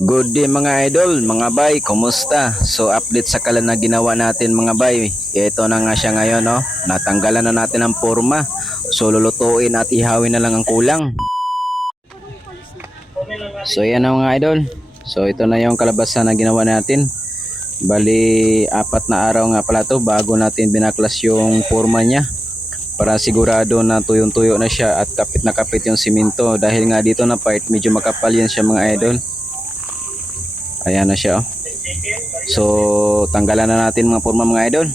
Good day mga idol, mga bay, kumusta? So update sa kalan na ginawa natin mga bay. Ito na nga siya ngayon, no? Natanggalan na natin ang forma. So lulutuin at ihawin na lang ang kulang. So yan na mga idol. So ito na yung kalabasan na ginawa natin. Bali 4 na araw nga pala to bago natin binaklas yung forma niya. Para sigurado na tuyong-tuyo na siya at kapit na kapit yung simento. Dahil nga dito na part medyo makapal yan siya mga idol. Ayan na siya, oh. So tanggalan na natin mga forma mga idol.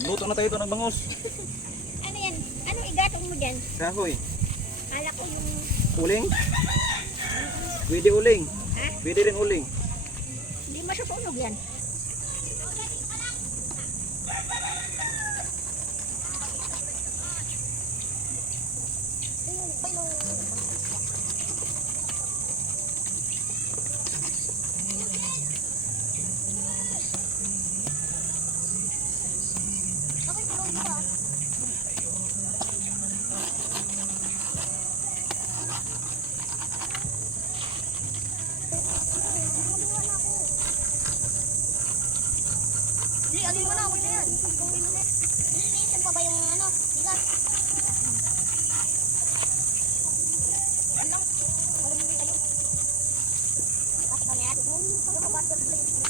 Luto na tayo ito ng bangus. Ano yan? Anong igatong mo dyan? Kahoy. Kala ko yung... Uling? Pwede uling. Ha? Pwede rin uling. Hindi masusunog yan. Hindi, alin mo na. Huwag na yan. Linisan pa ba yung ano? Diga. Ano lang? Alam mo kayo. Bakit kami yan? Ano ba?